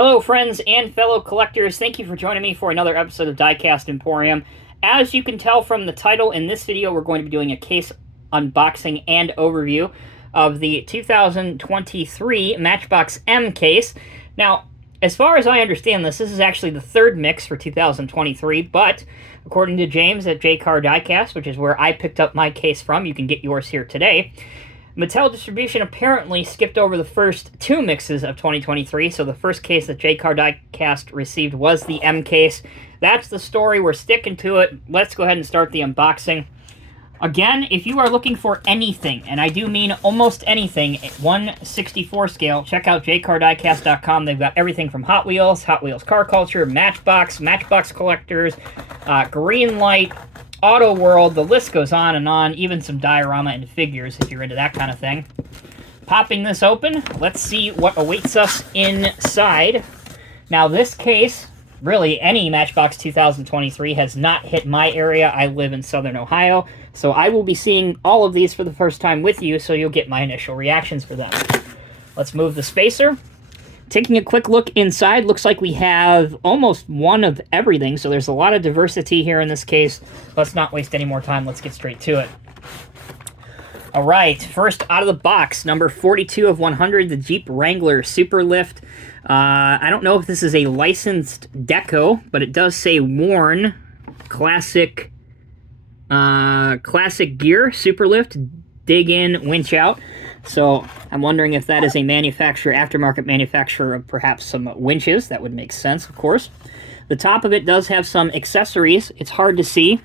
Hello, friends and fellow collectors. Thank you for joining me for another episode of Diecast Emporium. As you can tell from the title, in this video, we're going to be doing a case unboxing and overview of the 2023 Matchbox M case. Now, as far as I understand this is actually the third mix for 2023, but according to James at JCarDiecast, which is where I picked up my case from, you can get yours here today, Mattel Distribution apparently skipped over the first two mixes of 2023, so the first case that JCarDiecast received was the M case. That's the story. We're sticking to it. Let's go ahead and start the unboxing. Again, if you are looking for anything, and I do mean almost anything, at 1/64 scale, check out JCarDiecast.com. They've got everything from Hot Wheels car culture, Matchbox collectors, green light, Auto World, the list goes on and on, even some diorama and figures if you're into that kind of thing. Popping this open, let's see what awaits us inside. Now this case, really any Matchbox 2023, has not hit my area. I live in Southern Ohio, so I will be seeing all of these for the first time with you, so you'll get my initial reactions for them. Let's move the spacer. Taking a quick look inside, looks like we have almost one of everything, so there's a lot of diversity here in this case. Let's not waste any more time. Let's get straight to it. All right, first out of the box, number 42 of 100, the Jeep Wrangler Super Lift. I don't know if this is a licensed deco, but it does say worn classic gear Super Lift, dig in, winch out. So I'm wondering if that is a aftermarket manufacturer of perhaps some winches. That would make sense, of course. The top of it does have some accessories. It's hard to see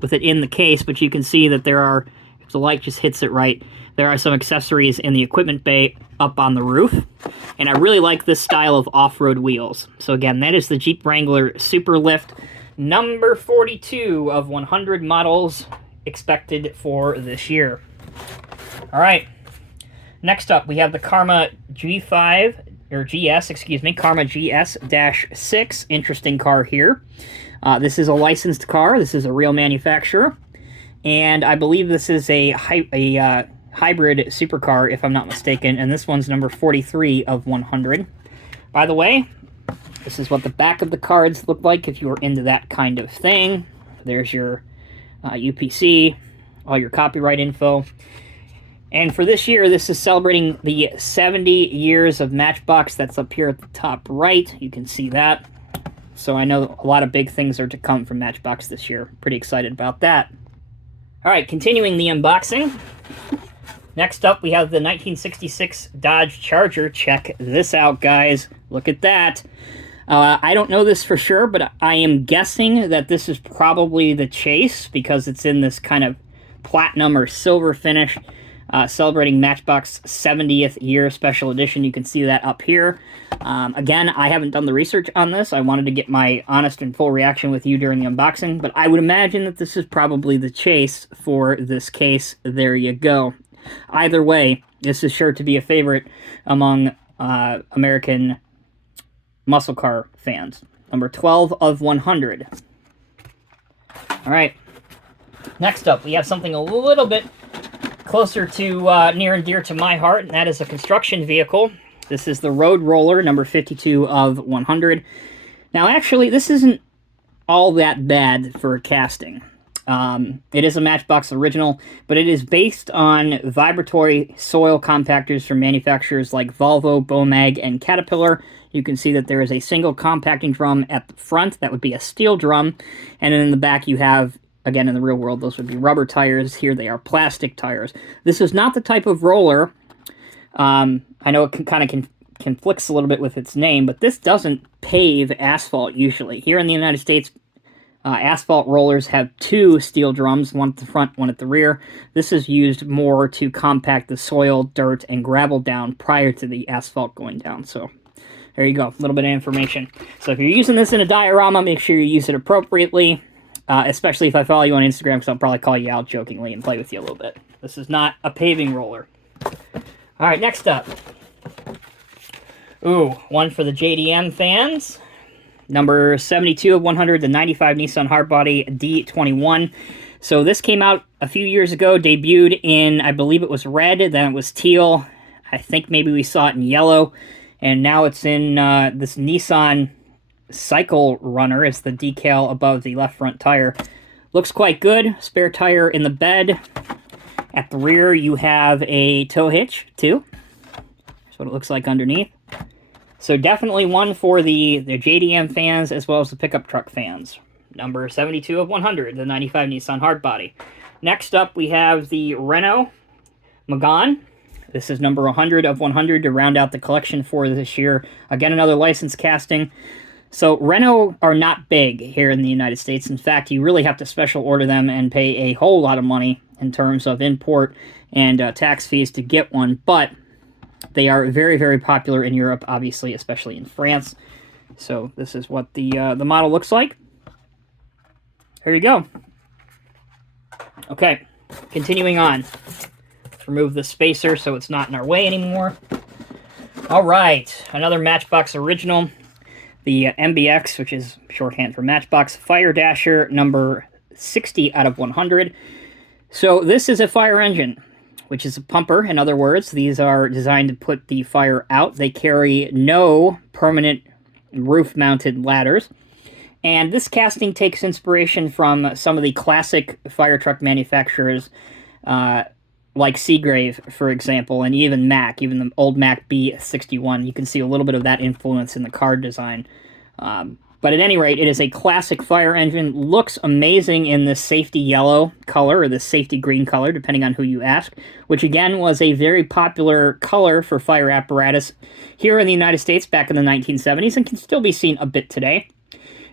with it in the case, but you can see that there are, if the light just hits it right, there are some accessories in the equipment bay up on the roof. And I really like this style of off-road wheels. So again, that is the Jeep Wrangler Super Lift, number 42 of 100 models expected for this year. All right. Next up, we have the Karma Karma GS-6. Interesting car here. This is a licensed car. This is a real manufacturer. And I believe this is a hybrid supercar, if I'm not mistaken. And this one's number 43 of 100. By the way, this is what the back of the cards look like if you are into that kind of thing. There's your UPC, all your copyright info. And for this year, this is celebrating the 70 years of Matchbox. That's up here at the top right. You can see that. So I know a lot of big things are to come from Matchbox this year. Pretty excited about that. All right, continuing the unboxing. Next up, we have the 1966 Dodge Charger. Check this out, guys. Look at that. I don't know this for sure, but I am guessing that this is probably the Chase because it's in this kind of platinum or silver finish. Celebrating Matchbox 70th year special edition. You can see that up here. Again, I haven't done the research on this. I wanted to get my honest and full reaction with you during the unboxing, but I would imagine that this is probably the Chase for this case. There you go. Either way, this is sure to be a favorite among American muscle car fans. Number 12 of 100. All right. Next up, we have something a little bit closer to near and dear to my heart, and that is a construction vehicle. This is the Road Roller, number 52 of 100. Now, actually, this isn't all that bad for casting. It is a Matchbox original, but it is based on vibratory soil compactors from manufacturers like Volvo, Bomag, and Caterpillar. You can see that there is a single compacting drum at the front. That would be a steel drum. And then in the back you have, again, in the real world, those would be rubber tires. Here they are plastic tires. This is not the type of roller. I know it kind of conflicts a little bit with its name, but this doesn't pave asphalt usually. Here in the United States, asphalt rollers have two steel drums, one at the front, one at the rear. This is used more to compact the soil, dirt, and gravel down prior to the asphalt going down. So there you go, a little bit of information. So if you're using this in a diorama, make sure you use it appropriately. Especially if I follow you on Instagram, because I'll probably call you out jokingly and play with you a little bit. This is not a paving roller. All right, next up. Ooh, one for the JDM fans. Number 72 of 100, the 95 Nissan Hardbody D21. So this came out a few years ago, debuted in, I believe it was red, then it was teal. I think maybe we saw it in yellow. And now it's in this Nissan Cycle runner. It's the decal above the left front tire. Looks quite good. Spare tire in the bed. At the rear, you have a tow hitch, too. That's what it looks like underneath. So definitely one for the JDM fans as well as the pickup truck fans. Number 72 of 100, the 95 Nissan Hardbody. Next up, we have the Renault Megane. This is number 100 of 100 to round out the collection for this year. Again, another licensed casting. So Renault are not big here in the United States. In fact, you really have to special order them and pay a whole lot of money in terms of import and tax fees to get one. But they are very, very popular in Europe, obviously, especially in France. So this is what the model looks like. There you go. Okay, continuing on. Let's remove the spacer so it's not in our way anymore. All right, another Matchbox original. The MBX, which is shorthand for Matchbox, Fire Dasher, number 60 out of 100. So this is a fire engine, which is a pumper. In other words, these are designed to put the fire out. They carry no permanent roof-mounted ladders. And this casting takes inspiration from some of the classic fire truck manufacturers, like Seagrave, for example, and even Mack, even the old Mack B61. You can see a little bit of that influence in the car design. But at any rate, it is a classic fire engine. Looks amazing in this safety yellow color, or this safety green color, depending on who you ask, which again was a very popular color for fire apparatus here in the United States back in the 1970s and can still be seen a bit today.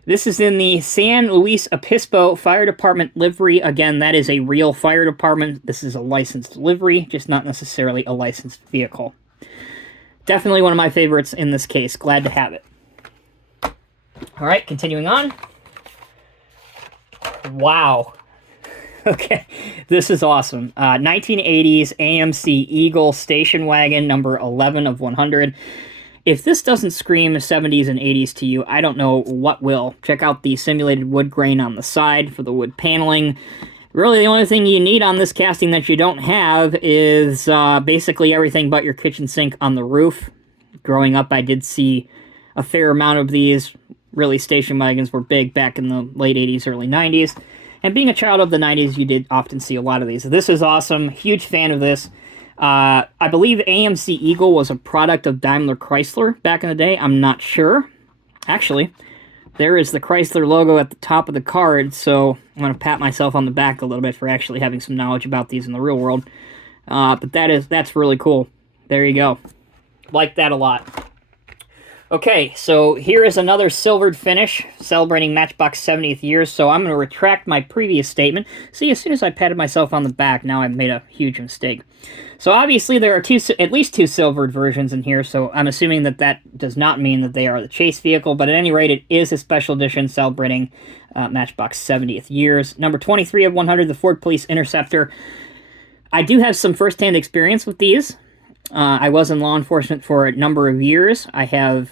This is in the San Luis Obispo Fire Department livery. Again, that is a real fire department. This is a licensed livery, just not necessarily a licensed vehicle. Definitely one of my favorites in this case. Glad to have it. All right, continuing on. Wow. Okay, this is awesome. 1980s AMC Eagle station wagon, number 11 of 100. If this doesn't scream 70s and 80s to you, I don't know what will. Check out the simulated wood grain on the side for the wood paneling. Really, the only thing you need on this casting that you don't have is basically everything but your kitchen sink on the roof. Growing up, I did see a fair amount of these. Really, station wagons were big back in the late 80s, early 90s. And being a child of the 90s, you did often see a lot of these. This is awesome. Huge fan of this. I believe AMC Eagle was a product of Daimler Chrysler back in the day. I'm not sure. Actually, there is the Chrysler logo at the top of the card, so I'm going to pat myself on the back a little bit for actually having some knowledge about these in the real world. But that's really cool. There you go. Like that a lot. Okay, so here is another silvered finish celebrating Matchbox 70th year, so I'm going to retract my previous statement. See, as soon as I patted myself on the back, now I've made a huge mistake. So obviously there are at least two silvered versions in here, so I'm assuming that does not mean that they are the chase vehicle, but at any rate, it is a special edition celebrating Matchbox 70th years. Number 23 of 100, the Ford Police Interceptor. I do have some first-hand experience with these. I was in law enforcement for a number of years. I have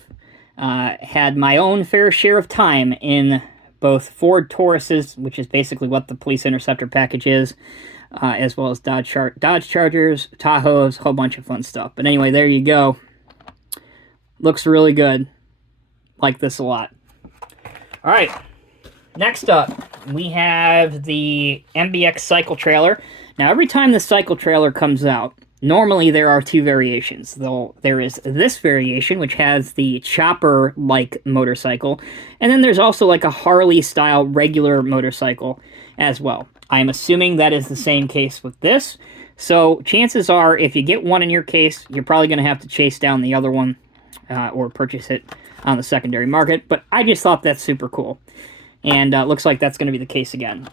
had my own fair share of time in both Ford Tauruses, which is basically what the Police Interceptor package is, as well as Dodge Chargers, Tahoes, a whole bunch of fun stuff. But anyway, there you go. Looks really good. Like this a lot. All right. Next up, we have the MBX Cycle trailer. Now, every time the Cycle trailer comes out, normally there are two variations. There is this variation, which has the chopper-like motorcycle, and then there's also like a Harley-style regular motorcycle as well. I'm assuming that is the same case with this. So chances are, if you get one in your case, you're probably going to have to chase down the other one or purchase it on the secondary market. But I just thought that's super cool. And looks like that's going to be the case again.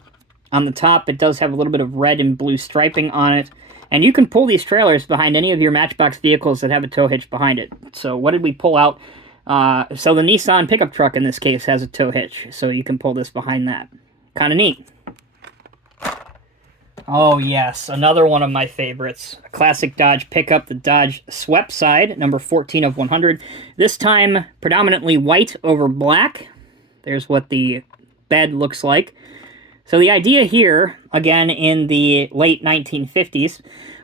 On the top, it does have a little bit of red and blue striping on it. And you can pull these trailers behind any of your Matchbox vehicles that have a tow hitch behind it. So what did we pull out? So the Nissan pickup truck in this case has a tow hitch. So you can pull this behind that. Kind of neat. Oh yes, another one of my favorites. A classic Dodge pickup, the Dodge Swept Side, number 14 of 100. This time predominantly white over black. There's what the bed looks like. So the idea here, again in the late 1950s,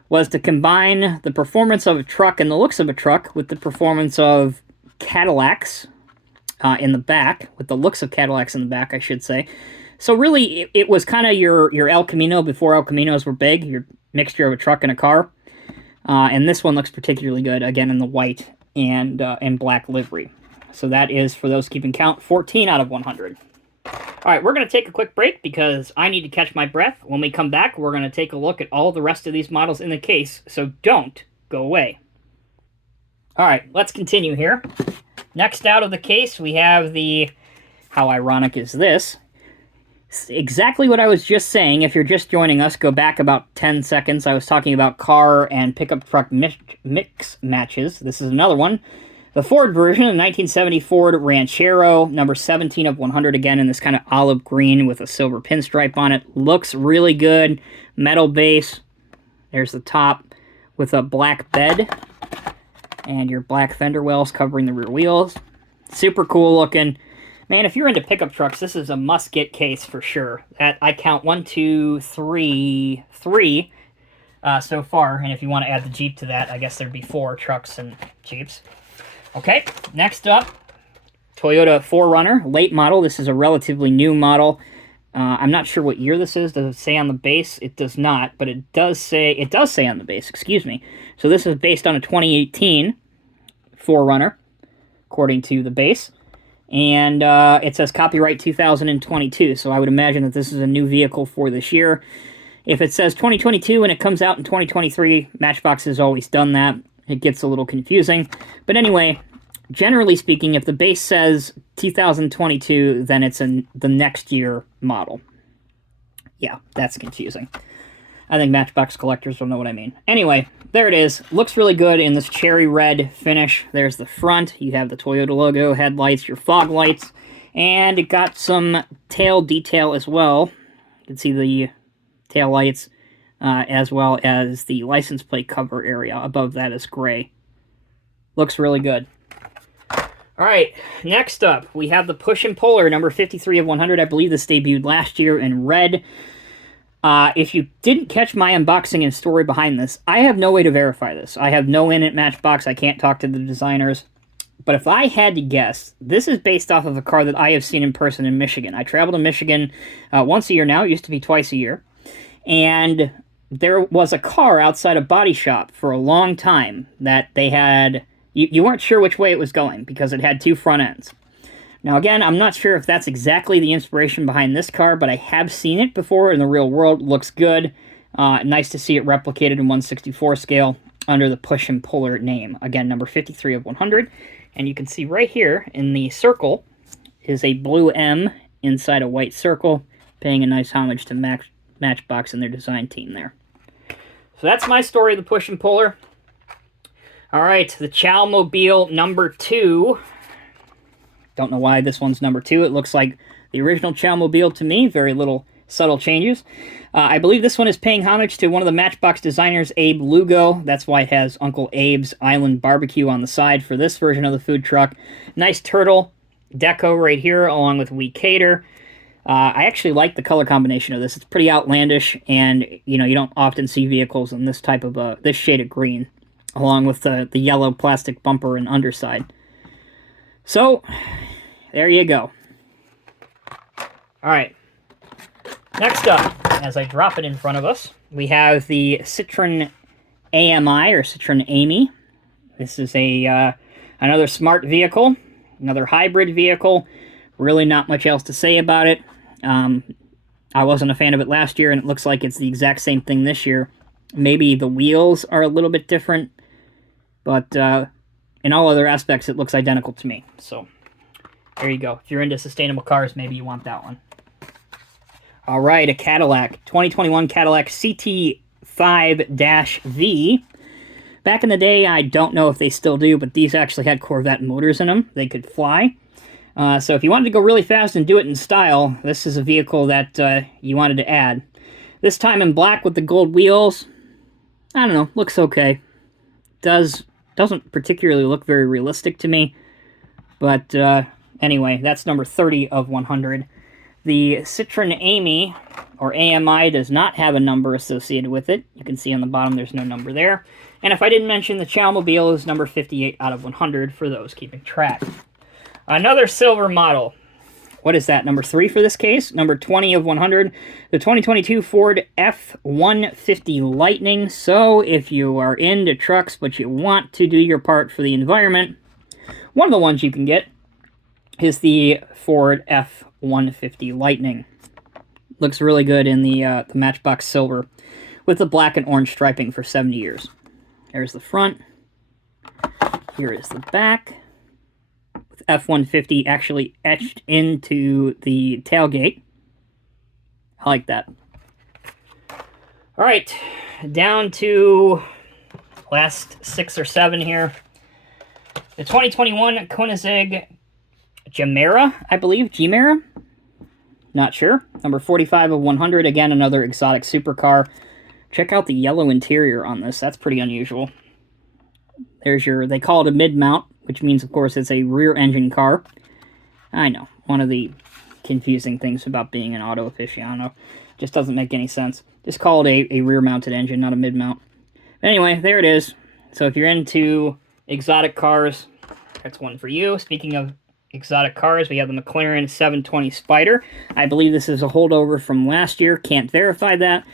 was to combine the performance of a truck and the looks of a truck with the performance of Cadillacs in the back, with the looks of Cadillacs in the back, I should say. So really, it was kind of your El Camino before El Caminos were big, your mixture of a truck and a car. And this one looks particularly good, again, in the white and black livery. So that is, for those keeping count, 14 out of 100. All right, we're going to take a quick break because I need to catch my breath. When we come back, we're going to take a look at all the rest of these models in the case, so don't go away. All right, let's continue here. Next out of the case, we have the, how ironic is this? Exactly what I was just saying. If you're just joining us, go back about 10 seconds. I was talking about car and pickup truck mix matches. This is another one. The Ford version, a 1970 Ford Ranchero, number 17 of 100, again in this kind of olive green with a silver pinstripe on it. Looks really good. Metal base. There's the top with a black bed. And your black fender wells covering the rear wheels. Super cool looking. Man, if you're into pickup trucks, this is a must-get case for sure. I count 1, 2, 3 so far. And if you want to add the Jeep to that, I guess there'd be 4 trucks and Jeeps. Okay, next up, Toyota 4Runner, late model. This is a relatively new model. I'm not sure what year this is. Does it say on the base? It does not, but it does say on the base, excuse me. So this is based on a 2018 4Runner, according to the base. And it says copyright 2022, so I would imagine that this is a new vehicle for this year. If it says 2022 and it comes out in 2023, Matchbox has always done that. It gets a little confusing. But anyway, generally speaking, if the base says 2022, then it's the next year model. Yeah, that's confusing. I think Matchbox collectors will know what I mean. Anyway, there it is. Looks really good in this cherry red finish. There's the front. You have the Toyota logo, headlights, your fog lights, and it got some tail detail as well. You can see the tail lights, as well as the license plate cover area. Above that is gray. Looks really good. All right, next up, we have the Push and Puller, number 53 of 100. I believe this debuted last year in red. If you didn't catch my unboxing and story behind this, I have no way to verify this. I have no in at Matchbox. I can't talk to the designers. But if I had to guess, this is based off of a car that I have seen in person in Michigan. I travel to Michigan once a year now. It used to be twice a year. And there was a car outside a body shop for a long time that they had... You weren't sure which way it was going because it had 2 front ends. Now, again, I'm not sure if that's exactly the inspiration behind this car, but I have seen it before in the real world. Looks good. Nice to see it replicated in 1/64 scale under the Push and Puller name. Again, number 53 of 100. And you can see right here in the circle is a blue M inside a white circle, paying a nice homage to Matchbox and their design team there. So that's my story of the Push and Puller. All right, the Chow Mobile number 2. Don't know why this one's number 2. It looks like the original Chow Mobile to me. Very little subtle changes. I believe this one is paying homage to one of the Matchbox designers, Abe Lugo. That's why it has Uncle Abe's Island Barbecue on the side for this version of the food truck. Nice turtle deco right here, along with We Cater. I actually like the color combination of this. It's pretty outlandish, and you don't often see vehicles in this type of this shade of green, along with the yellow plastic bumper and underside. So, there you go. All right. Next up, as I drop it in front of us, we have the Citron Ami, or Citron Ami. This is another smart vehicle, another hybrid vehicle. Really not much else to say about it. I wasn't a fan of it last year, and it looks like it's the exact same thing this year. Maybe the wheels are a little bit different, but in all other aspects, it looks identical to me. So, there you go. If you're into sustainable cars, maybe you want that one. All right, a Cadillac. 2021 Cadillac CT5V. Back in the day, I don't know if they still do, but these actually had Corvette motors in them. They could fly. So if you wanted to go really fast and do it in style, this is a vehicle that you wanted to add. This time in black with the gold wheels. I don't know, looks okay. Doesn't particularly look very realistic to me. But anyway, that's number 30 of 100. The Citron Ami, or AMI, does not have a number associated with it. You can see on the bottom there's no number there. And if I didn't mention, the Chow Mobile is number 58 out of 100 for those keeping track. Another silver model. What is that? Number 3 for this case. Number 20 of 100. The 2022 Ford F-150 Lightning. So if you are into trucks but you want to do your part for the environment, one of the ones you can get is the Ford F-150 Lightning. Looks really good in the Matchbox silver with the black and orange striping for 70 years. There's the front. Here is the back. With F-150 actually etched into the tailgate. I like that. All right, down to last 6 or 7 here. The 2021 Koenigsegg Jamera, I believe. Jamera? Not sure. Number 45 of 100. Again, another exotic supercar. Check out the yellow interior on this. That's pretty unusual. There's your, they call it a mid-mount, which means, of course, it's a rear-engine car. I know. One of the confusing things about being an auto aficionado. Just doesn't make any sense. Just call it a rear-mounted engine, not a mid-mount. Anyway, there it is. So if you're into exotic cars, that's one for you. Speaking of exotic cars, we have the McLaren 720 Spider. I believe this is a holdover from last year. Can't verify that,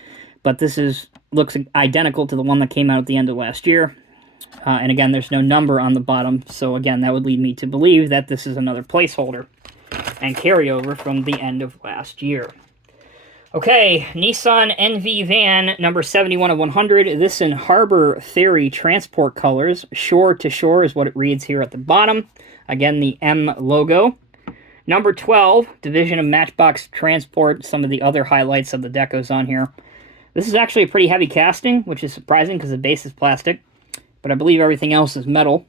but this looks identical to the one that came out at the end of last year. And again, there's no number on the bottom, so again, that would lead me to believe that this is another placeholder and carryover from the end of last year. Okay, Nissan NV van, number 71 of 100. This in Harbor Ferry transport colors. Shore to shore is what it reads here at the bottom. Again, the M logo. Number 12, division of Matchbox Transport. Some of the other highlights of the decos on here. This is actually a pretty heavy casting, which is surprising because the base is plastic. But I believe everything else is metal.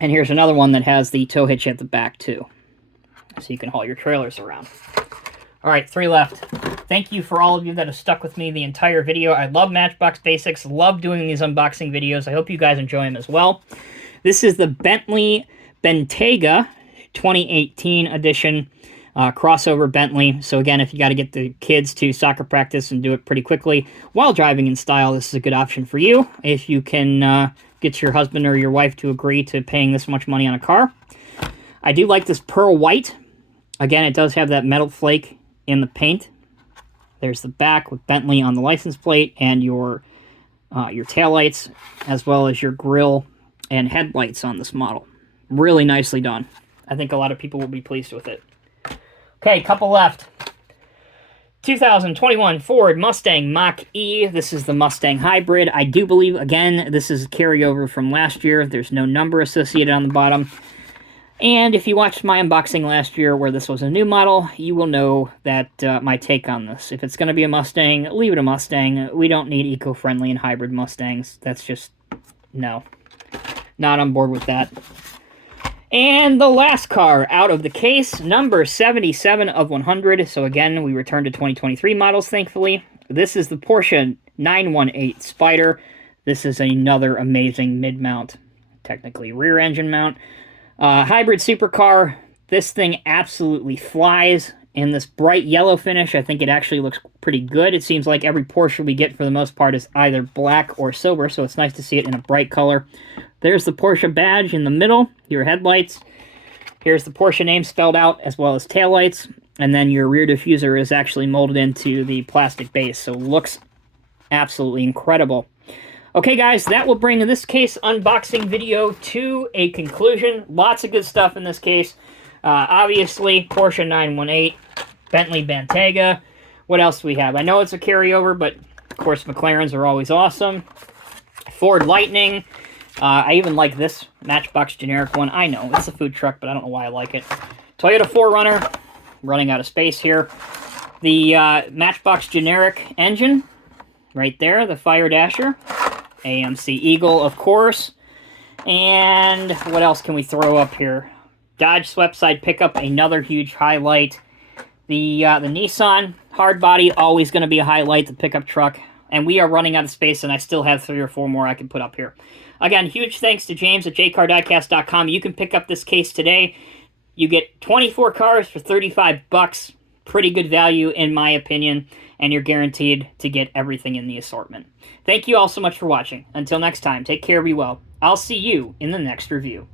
And here's another one that has the tow hitch at the back, too. So you can haul your trailers around. All right, 3 left. Thank you for all of you that have stuck with me the entire video. I love Matchbox Basics, love doing these unboxing videos. I hope you guys enjoy them as well. This is the Bentley Bentayga 2018 edition crossover Bentley. So again, if you got to get the kids to soccer practice and do it pretty quickly while driving in style, this is a good option for you. If you can get your husband or your wife to agree to paying this much money on a car. I do like this pearl white. Again, it does have that metal flake in the paint. There's the back with Bentley on the license plate and your taillights, as well as your grille and headlights on this model. Really nicely done. I think a lot of people will be pleased with it. Okay, couple left. 2021 Ford Mustang Mach-E. This is the Mustang Hybrid. I do believe, again, this is a carryover from last year. There's no number associated on the bottom. And if you watched my unboxing last year where this was a new model, you will know that my take on this. If it's going to be a Mustang, leave it a Mustang. We don't need eco-friendly and hybrid Mustangs. That's just, no. Not on board with that. And the last car out of the case, number 77 of 100. So again, we return to 2023 models, thankfully. This is the Porsche 918 Spider. This is another amazing mid-mount, technically rear-engine mount. Hybrid supercar. This thing absolutely flies in this bright yellow finish. I think it actually looks pretty good. It seems like every Porsche we get for the most part is either black or silver, so it's nice to see it in a bright color. There's the Porsche badge in the middle, your headlights. Here's the Porsche name spelled out, as well as taillights. And then your rear diffuser is actually molded into the plastic base, so looks absolutely incredible. Okay, guys, that will bring this case unboxing video to a conclusion. Lots of good stuff in this case. Obviously, Porsche 918, Bentley Bentayga. What else do we have? I know it's a carryover, but of course McLarens are always awesome. Ford Lightning. I even like this Matchbox generic one. I know, it's a food truck, but I don't know why I like it. Toyota 4Runner. Running out of space here. The Matchbox generic engine. Right there, the Fire Dasher. AMC Eagle, of course. And what else can we throw up here? Dodge swept side pickup, another huge highlight. The Nissan hardbody, always going to be a highlight, the pickup truck. And we are running out of space, and I still have 3 or 4 more I can put up here. Again, huge thanks to James at JCarDiecast.com. You can pick up this case today. You get 24 cars for $35, pretty good value in my opinion, and you're guaranteed to get everything in the assortment. Thank you all so much for watching. Until next time, take care, be well. I'll see you in the next review.